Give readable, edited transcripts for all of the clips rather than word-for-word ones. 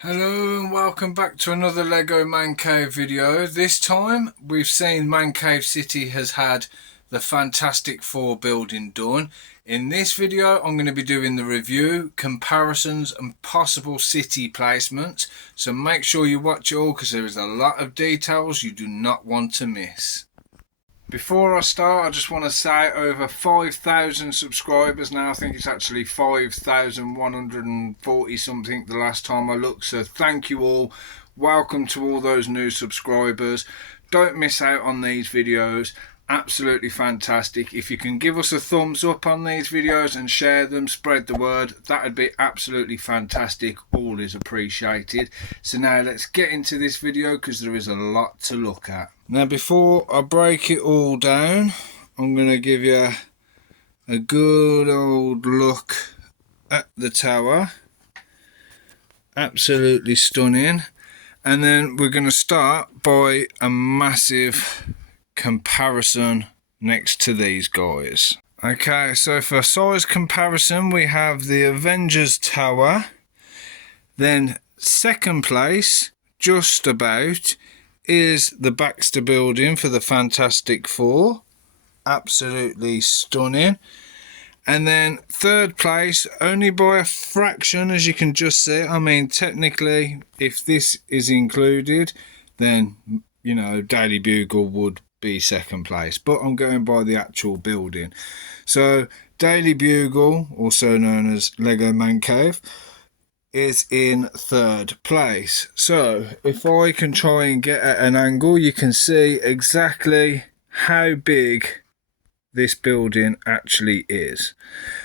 Hello and welcome back to another Lego Man Cave video. This time we've seen Man Cave City has had the Fantastic Four building done. In this video I'm going to be doing the review, comparisons and possible city placements. So make sure you watch it all because there is a lot of details you do not want to miss. Before I start, I just want to say over 5,000 subscribers now. I think it's actually 5,140 something the last time I looked. So thank you all. Welcome to all those new subscribers. Don't miss out on these videos. Absolutely fantastic. If you can give us a thumbs up on these videos and share them, spread the word, that would be absolutely fantastic. All is appreciated. So now let's get into this video because there is a lot to look at. Now before I break it all down, I'm going to give you a good old look at the tower. Absolutely stunning. And then we're going to start by a massive comparison next to these guys. Okay, so for size comparison we have the Avengers Tower, then second place just about is the Baxter building for the Fantastic Four, absolutely stunning. And then third place only by a fraction, as you can just see. I mean, technically if this is included then, you know, Daily Bugle would be second place, but I'm going by the actual building. So Daily Bugle, also known as LegoManCave, is in third place. So if I can try and get at an angle, you can see exactly how big this building actually is.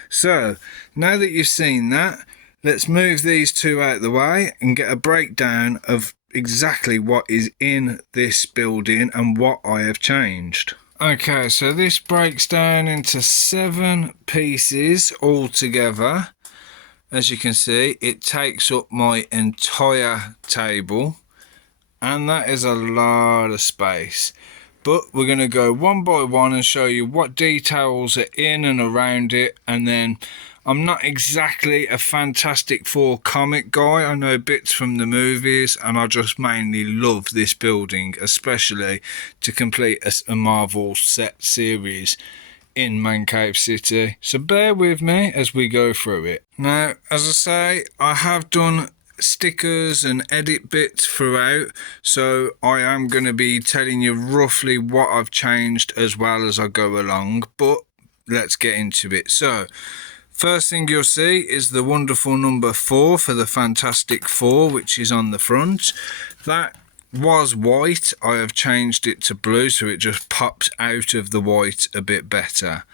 So now that you've seen that, let's move these two out of the way and get a breakdown of exactly what is in this building and what I have changed. Okay, so this breaks down into 7 pieces altogether. As you can see, it takes up my entire table, and that is a lot of space. But we're going to go one by one and show you what details are in and around it. And then I'm not exactly a Fantastic Four comic guy. I know bits from the movies, and I just mainly love this building, especially to complete a Marvel set series in Mancave City. So bear with me as we go through it. Now, as I say, I have done stickers and edit bits throughout, so I am going to be telling you roughly what I've changed as well as I go along, but let's get into it. So first thing you'll see is the wonderful number 4 for the Fantastic Four, which is on the front. That was white. I have changed it to blue so it just pops out of the white a bit better.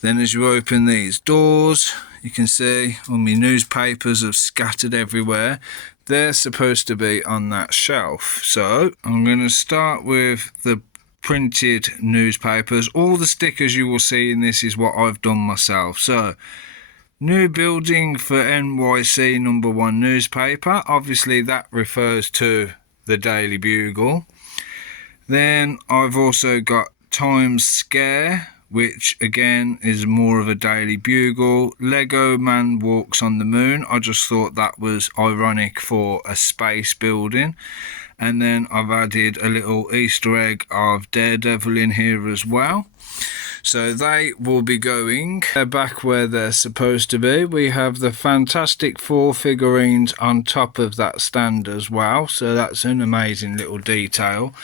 Then as you open these doors, you can see all my newspapers have scattered everywhere. They're supposed to be on that shelf. So I'm going to start with the printed newspapers. All the stickers you will see in this is what I've done myself. So new building for NYC #1 newspaper. Obviously that refers to the Daily Bugle. Then I've also got Times Scare, which again is more of a Daily Bugle. Lego Man Walks on the Moon. I just thought that was ironic for a space building. And then I've added a little Easter egg of Daredevil in here as well. So they will be going back where they're supposed to be. We have the Fantastic Four figurines on top of that stand as well. So that's an amazing little detail.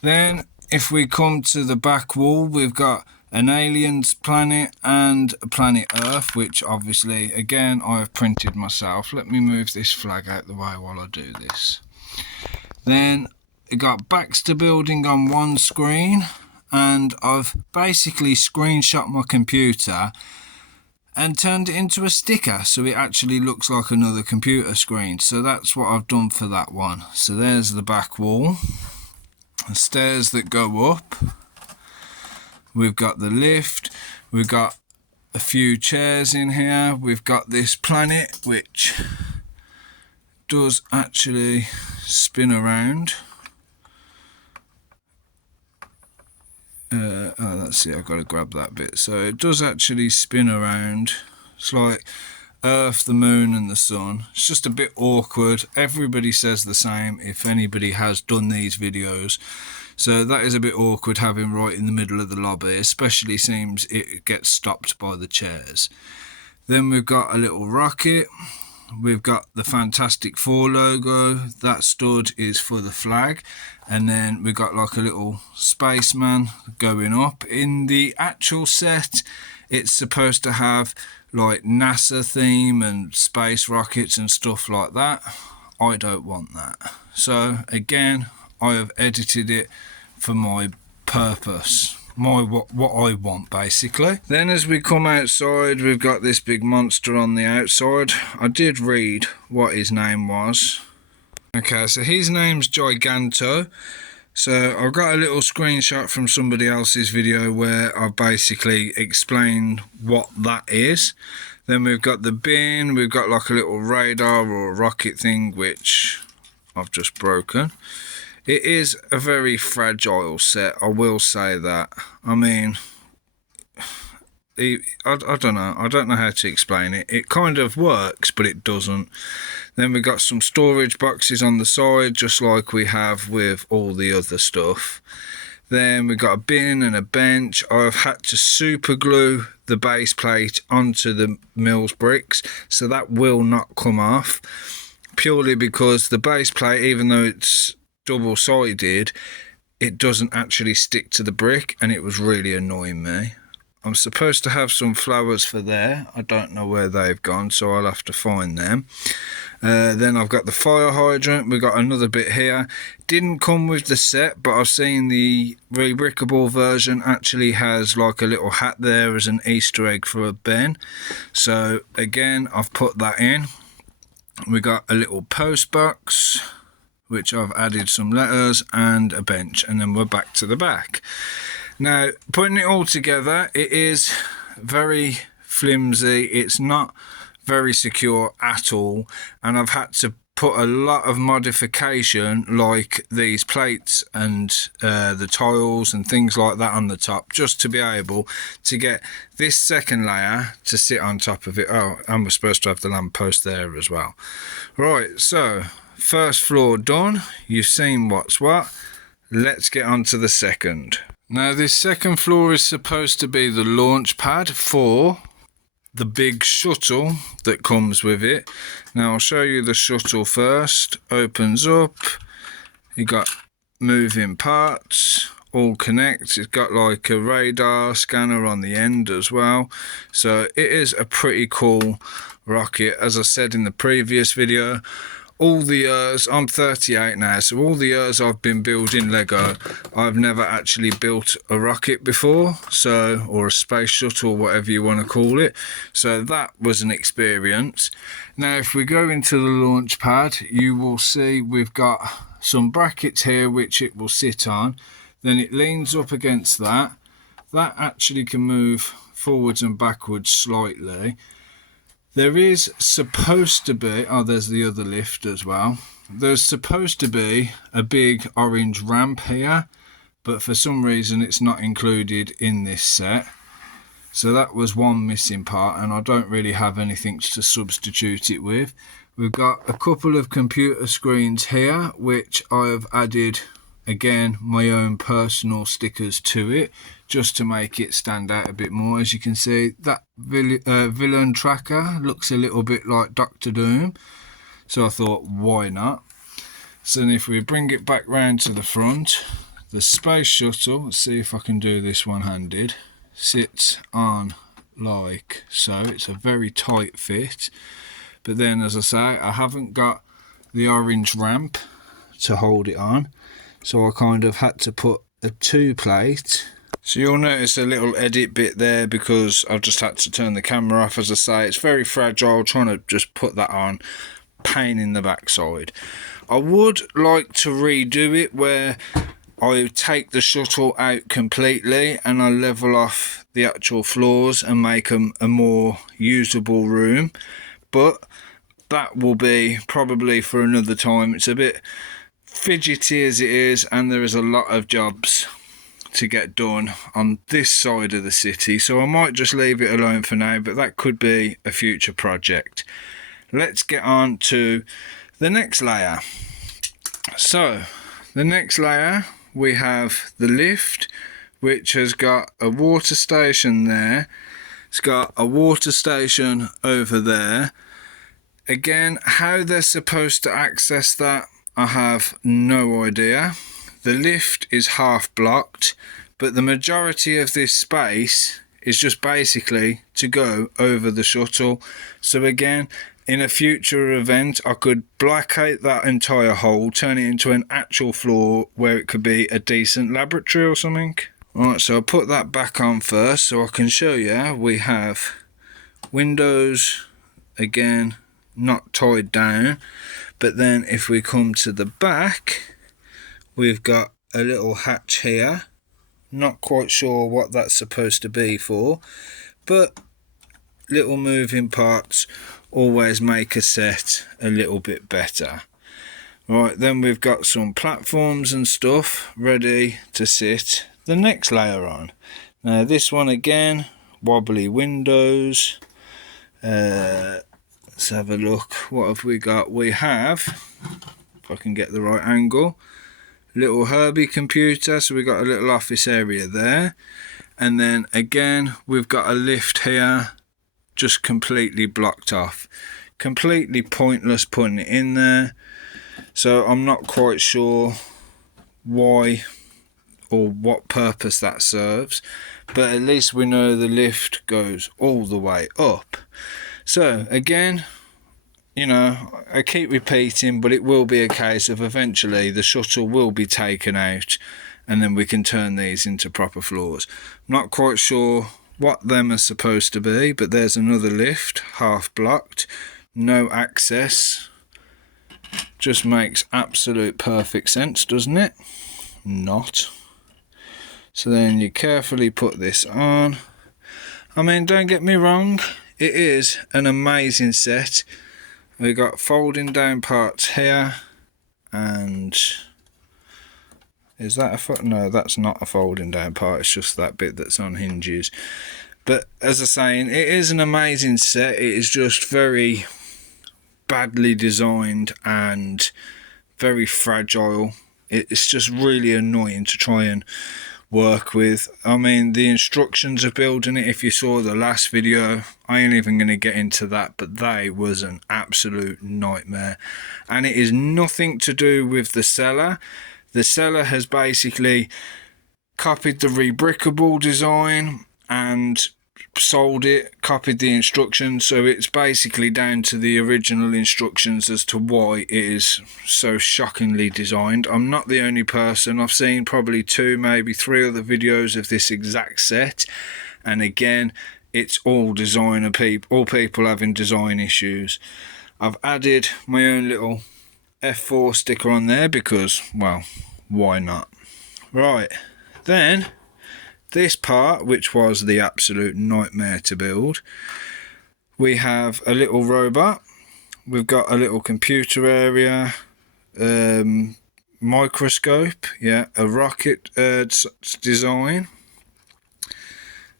Then if we come to the back wall, we've got an aliens planet and a planet Earth, which obviously, again, I've printed myself. Let me move this flag out the way while I do this. Then I got Baxter building on one screen, and I've basically screenshot my computer and turned it into a sticker so it actually looks like another computer screen. So that's what I've done for that one. So there's the back wall, the stairs that go up, we've got the lift, we've got a few chairs in here, we've got this planet which does actually spin around. Let's see, I've got to grab that bit. So it does actually spin around. It's like Earth, the moon and the sun. It's just a bit awkward. Everybody says the same if anybody has done these videos. So that is a bit awkward having right in the middle of the lobby, especially seems it gets stopped by the chairs. Then we've got a little rocket. We've got the Fantastic Four logo. That stud is for the flag. And then we've got like a little spaceman going up. In the actual set, it's supposed to have like NASA theme and space rockets and stuff like that. I don't want that. So again, I have edited it for my purpose. What I want basically. Then as we come outside, we've got this big monster on the outside. I did read what his name was. Okay, so his name's Giganto. So I've got a little screenshot from somebody else's video where I've basically explained what that is. Then we've got the bin, we've got like a little radar or a rocket thing which I've just broken. It is a very fragile set, I will say that. I mean, I don't know. I don't know how to explain it. It kind of works, but it doesn't. Then we've got some storage boxes on the side, just like we have with all the other stuff. Then we've got a bin and a bench. I've had to super glue the base plate onto the Mills bricks, so that will not come off. Purely because the base plate, even though it's double-sided, it doesn't actually stick to the brick, and it was really annoying me. I'm supposed to have some flowers for there. I don't know where they've gone, so I'll have to find them. Then I've got the fire hydrant. We've got another bit here. Didn't come with the set, but I've seen the rebrickable version actually has like a little hat there as an Easter egg for a Ben. So again, I've put that in. We got a little post box, which I've added some letters and a bench, and then we're back to the back. Now, putting it all together, it is very flimsy. It's not very secure at all, and I've had to put a lot of modification, like these plates and the tiles and things like that on the top, just to be able to get this second layer to sit on top of it. Oh, and we're supposed to have the lamppost there as well. Right, so first floor done. You've seen what's what. Let's get on to the second. Now this second floor is supposed to be the launch pad for the big shuttle that comes with it. Now I'll show you the shuttle first. Opens up. You got moving parts, all connect. It's got like a radar scanner on the end as well. So it is a pretty cool rocket. As I said in the previous video, all the years, I'm 38 now, so all the years I've been building Lego, I've never actually built a rocket before, so, or a space shuttle, whatever you want to call it. So that was an experience. Now if we go into the launch pad, you will see we've got some brackets here which it will sit on. Then it leans up against that. That actually can move forwards and backwards slightly. There is supposed to be, oh, there's the other lift as well. There's supposed to be a big orange ramp here, but for some reason it's not included in this set. So that was one missing part, and I don't really have anything to substitute it with. We've got a couple of computer screens here, which I have added, again, my own personal stickers to it, just to make it stand out a bit more. As you can see, that villain tracker looks a little bit like Dr. Doom, so I thought, why not? So then if we bring it back round to the front, the space shuttle, let's see if I can do this one-handed, sits on like so. It's a very tight fit, but then as I say, I haven't got the orange ramp to hold it on, so I kind of had to put a 2-plate. So you'll notice a little edit bit there because I've just had to turn the camera off. As I say, it's very fragile, trying to just put that on, pain in the backside. I would like to redo it where I take the shuttle out completely and I level off the actual floors and make them a more usable room, but that will be probably for another time. It's a bit fidgety as it is, and there is a lot of jobs to get done on this side of the city, so I might just leave it alone for now, but that could be a future project. Let's get on to the next layer. So the next layer, we have the lift, which has got a water station there. It's got a water station over there. Again, how they're supposed to access that, I have no idea. The lift is half blocked, but the majority of this space is just basically to go over the shuttle. So again, in a future event, I could blockade that entire hole, turn it into an actual floor where it could be a decent laboratory or something. Alright, so I'll put that back on first so I can show you. We have windows, again, not tied down, but then if we come to the back, we've got a little hatch here. Not quite sure what that's supposed to be for, but little moving parts always make a set a little bit better. Right, then we've got some platforms and stuff ready to sit the next layer on. Now this one again, wobbly windows. Let's have a look. What have we got? We have, if I can get the right angle, little Herbie computer. So we've got a little office area there. And then again, we've got a lift here, just completely blocked off. Completely pointless putting it in there. So I'm not quite sure why or what purpose that serves. But at least we know the lift goes all the way up. So again, you know, I keep repeating, but it will be a case of eventually the shuttle will be taken out and then we can turn these into proper floors. Not quite sure what them are supposed to be, but there's another lift, half blocked, no access. Just makes absolute perfect sense, doesn't it? Not. So then you carefully put this on. I mean, don't get me wrong, it is an amazing set. We've got folding down parts here, and is that a no, that's not a folding down part, it's just that bit that's on hinges. But as I was saying, it is an amazing set. It is just very badly designed and very fragile. It's just really annoying to try and work with. I mean, the instructions of building it, if you saw the last video, I ain't even going to get into that, but they was an absolute nightmare. And it is nothing to do with the seller. The seller has basically copied the rebrickable design and sold it, copied the instructions, so it's basically down to the original instructions as to why it is so shockingly designed. I'm not the only person. I've seen probably 2, maybe 3 other videos of this exact set, and again, it's all designer people, all people having design issues. I've added my own little F4 sticker on there because, well, why not? Right, then this part, which was the absolute nightmare to build, we have a little robot. We've got a little computer area, microscope, yeah, a rocket design.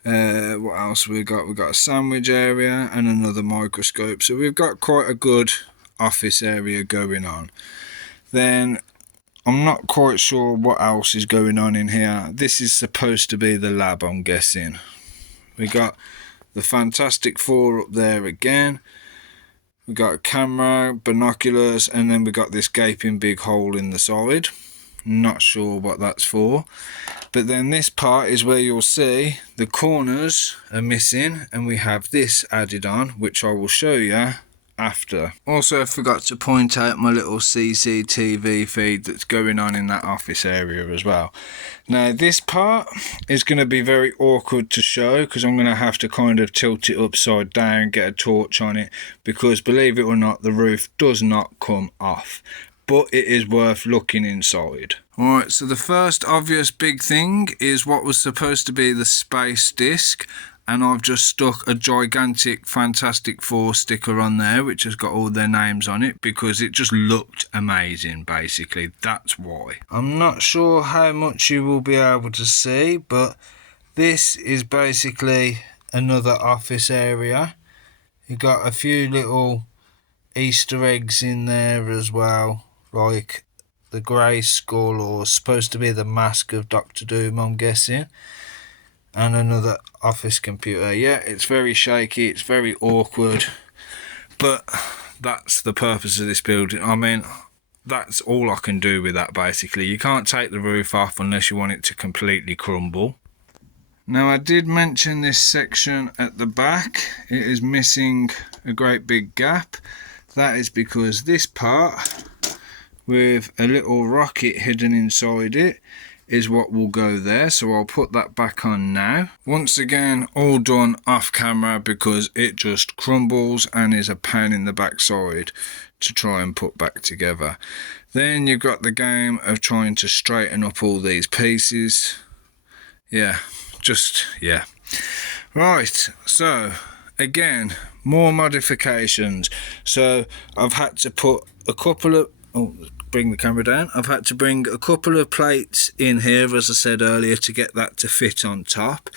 What else we got? We've got a sandwich area and another microscope. So we've got quite a good office area going on. Then I'm not quite sure what else is going on in here. This is supposed to be the lab, I'm guessing. We got the Fantastic Four up there again. We got a camera, binoculars, and then we got this gaping big hole in the side. Not sure what that's for. But then this part is where you'll see the corners are missing, and we have this added on, which I will show you after. Also, I forgot to point out my little CCTV feed that's going on in that office area as well. Now this part is going to be very awkward to show because I'm going to have to kind of tilt it upside down, get a torch on it, because believe it or not, the roof does not come off, but it is worth looking inside. Alright, so the first obvious big thing is what was supposed to be the space disc. and I've just stuck a gigantic Fantastic Four sticker on there which has got all their names on it because it just looked amazing. Basically, that's why. I'm not sure how much you will be able to see, but this is basically another office area. You got a few little Easter eggs in there as well, like the grey skull, or supposed to be the mask of Doctor Doom, I'm guessing, and another office computer. Yeah, it's very shaky, it's very awkward, but that's the purpose of this building. I mean, that's all I can do with that basically. You can't take the roof off unless you want it to completely crumble. Now, I did mention this section at the back, it is missing a great big gap. That is because this part with a little rocket hidden inside it is what will go there, so I'll put that back on now. Once again, all done off camera because it just crumbles and is a pain in the backside to try and put back together. Then you've got the game of trying to straighten up all these pieces. Yeah. Right, so again, more modifications. So I've had to put a couple of, bring the camera down. I've had to bring a couple of plates in here, as I said earlier, to get that to fit on top.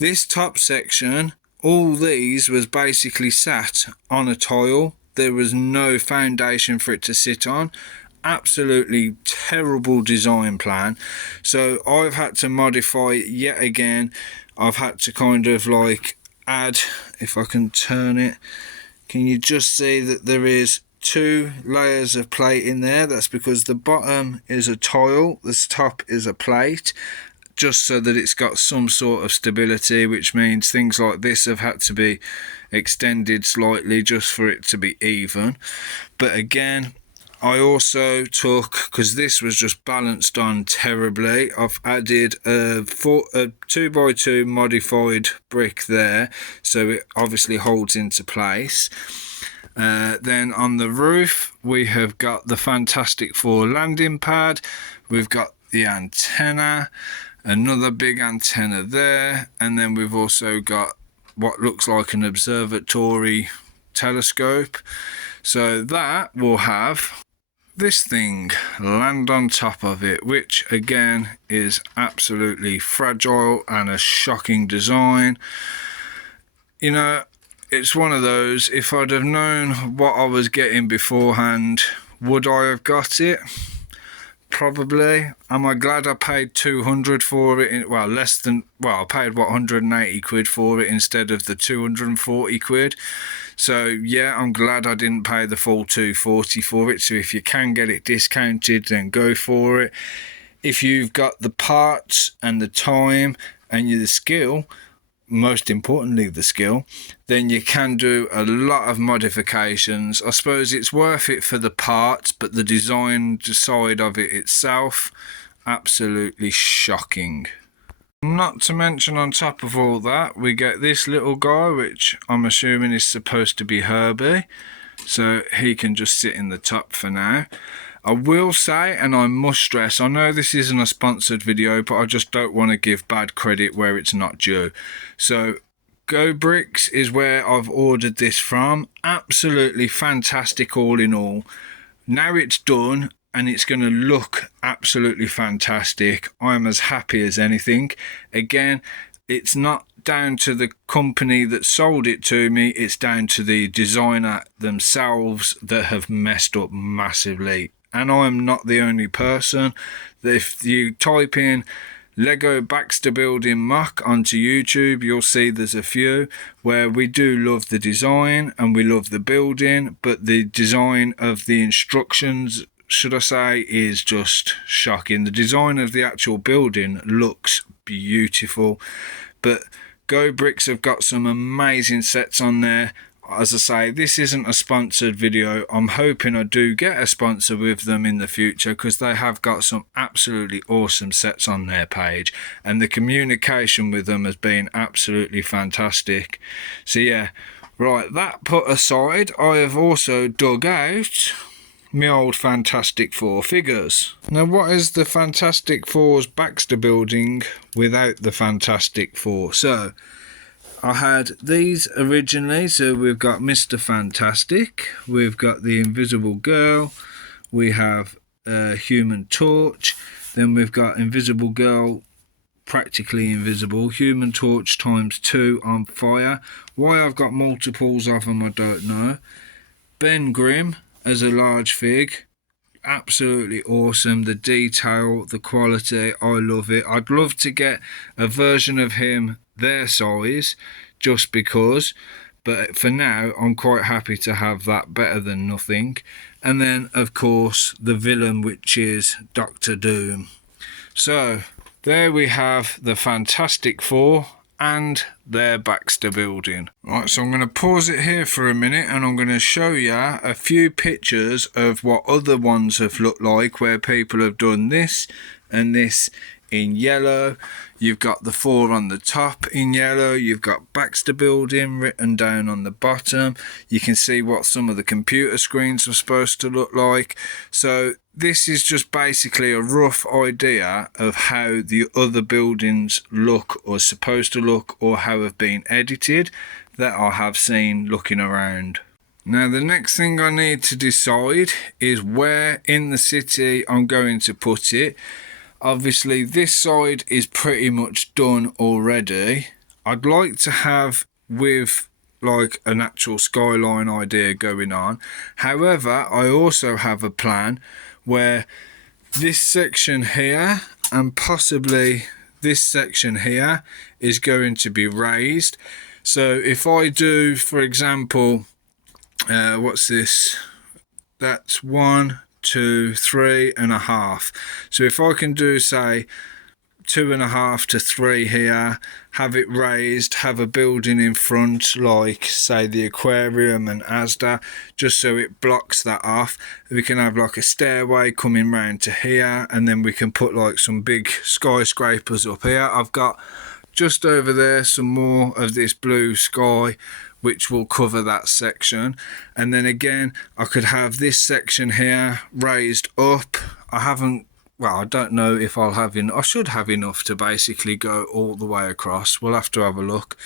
This top section, all these was basically sat on a tile. There was no foundation for it to sit on. Absolutely terrible design plan, so I've had to modify it yet again. I've had to kind of like add, if I can turn it, can you just see that there is 2 layers of plate in there? That's because the bottom is a tile, the top is a plate, just so that it's got some sort of stability, which means things like this have had to be extended slightly just for it to be even. But again, I also took, because this was just balanced on terribly, I've added a 2x2 modified brick there, so it obviously holds into place. Then on the roof we have got the Fantastic Four landing pad, we've got the antenna, another big antenna there, and then we've also got what looks like an observatory telescope. So that will have this thing land on top of it, which again is absolutely fragile and a shocking design. You know, it's one of those, if I'd have known what I was getting beforehand, would I have got it? Probably. Am I glad I paid 200 for it? Well, less than, well, I paid what, 180 quid for it instead of the 240 quid. So yeah, I'm glad I didn't pay the full 240 for it. So if you can get it discounted, then go for it. If you've got the parts and the time and the skill, most importantly the skill, then you can do a lot of modifications. I suppose it's worth it for the parts, but the design side of it itself, absolutely shocking. Not to mention, on top of all that, we get this little guy, which I'm assuming is supposed to be Herbie, so he can just sit in the top for now. I will say, and I must stress, I know this isn't a sponsored video, but I just don't want to give bad credit where it's not due. So Go Bricks is where I've ordered this from. Absolutely fantastic all in all. Now it's done and it's going to look absolutely fantastic. I'm as happy as anything. Again, it's not down to the company that sold it to me, it's down to the designer themselves that have messed up massively. And I'm not the only person. If you type in Lego Baxter building mock onto YouTube, you'll see there's a few where we do love the design and we love the building, but the design of the instructions, should I say, is just shocking. The design of the actual building looks beautiful, but Go Bricks have got some amazing sets on there. As I say, this isn't a sponsored video. I'm hoping I do get a sponsor with them in the future, because they have got some absolutely awesome sets on their page and the communication with them has been absolutely fantastic. So yeah, right, that put aside, I have also dug out my old Fantastic Four figures. Now, what is the Fantastic Four's Baxter building without the Fantastic Four? So I had these originally, so we've got Mr. Fantastic, we've got the Invisible Girl, we have Human Torch, then we've got Invisible Girl, practically invisible, Human Torch times 2 on fire. Why I've got multiples of them I don't know. Ben Grimm as a large fig, absolutely awesome. The detail, the quality, I love it. I'd love to get a version of him their size just because, but for now I'm quite happy to have that, better than nothing. And then of course the villain, which is Doctor Doom. So there we have the Fantastic Four and their Baxter building. Right, so I'm going to pause it here for a minute and I'm going to show you a few pictures of what other ones have looked like, where people have done this and this in yellow. You've got the 4 on the top in yellow, you've got Baxter building written down on the bottom. You can see what some of the computer screens are supposed to look like. So this is just basically a rough idea of how the other buildings look or supposed to look, or how have been edited, that I have seen looking around. Now the next thing I need to decide is where in the city I'm going to put it. Obviously this side is pretty much done already. I'd like to have with like an actual skyline idea going on. However, I also have a plan where this section here and possibly this section here is going to be raised. So if I do, for example, what's this? That's 1, 2, 3.5. So if I can do say 2.5 to 3 here, have it raised, have a building in front like say the aquarium and Asda, just so it blocks that off. We can have like a stairway coming round to here, and then we can put like some big skyscrapers up here. I've got just over there some more of this blue sky which will cover that section, and then again I could have this section here raised up. I don't know if I'll have enough. I should have enough to basically go all the way across. We'll have to have a look.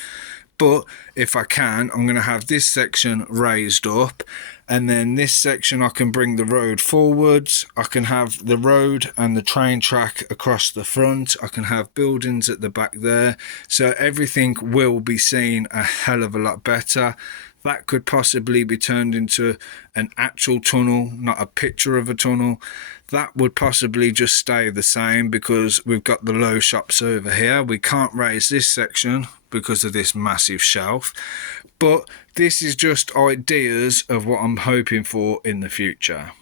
But if I can, I'm going to have this section raised up, and then this section I can bring the road forwards. I can have the road and the train track across the front. I can have buildings at the back there. So everything will be seen a hell of a lot better. That could possibly be turned into an actual tunnel, not a picture of a tunnel. That would possibly just stay the same because we've got the low shops over here. We can't raise this section because of this massive shelf. But this is just ideas of what I'm hoping for in the future.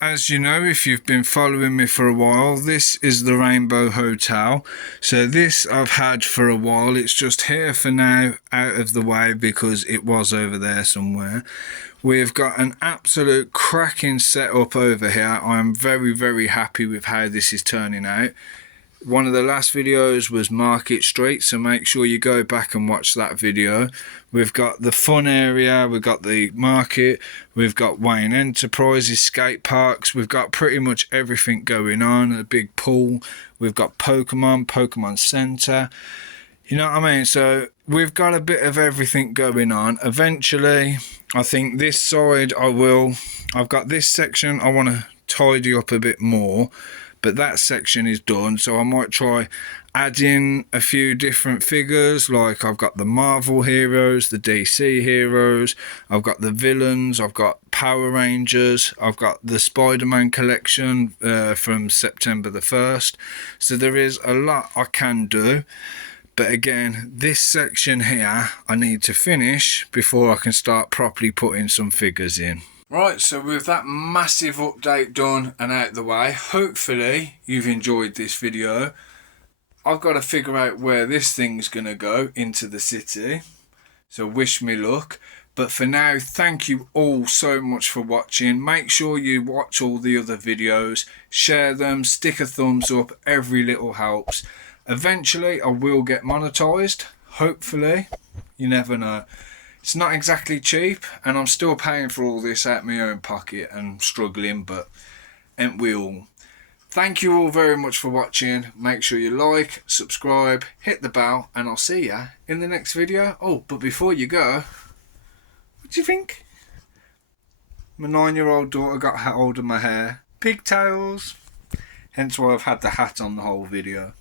As you know, if you've been following me for a while, this is the Rainbow Hotel. So this I've had for a while. It's just here for now, out of the way, because it was over there somewhere. We've got an absolute cracking setup over here. I'm very, very happy with how this is turning out. One of the last videos was Market Street, so make sure you go back and watch that video. We've got the fun area, we've got the market, we've got Wayne Enterprises, skate parks, we've got pretty much everything going on, a big pool, we've got Pokemon Center, you know what I mean? So we've got a bit of everything going on. Eventually, I think this side I've got this section I want to tidy up a bit more, but that section is done, so I might try adding a few different figures. Like I've got the Marvel heroes, the DC heroes, I've got the villains, I've got Power Rangers, I've got the Spider-Man collection from September the 1st. So there is a lot I can do, but again, this section here I need to finish before I can start properly putting some figures in. Right, so with that massive update done and out the way, hopefully you've enjoyed this video. I've got to figure out where this thing's going to go into the city, so wish me luck. But for now, thank you all so much for watching. Make sure you watch all the other videos, share them, stick a thumbs up, every little helps. Eventually I will get monetized, hopefully, you never know. It's not exactly cheap, and I'm still paying for all this out of my own pocket and struggling, but ain't we all? Thank you all very much for watching. Make sure you like, subscribe, hit the bell, and I'll see ya in the next video. Oh, but before you go, what do you think? My 9-year-old daughter got hold of my hair. Pigtails. Hence why I've had the hat on the whole video.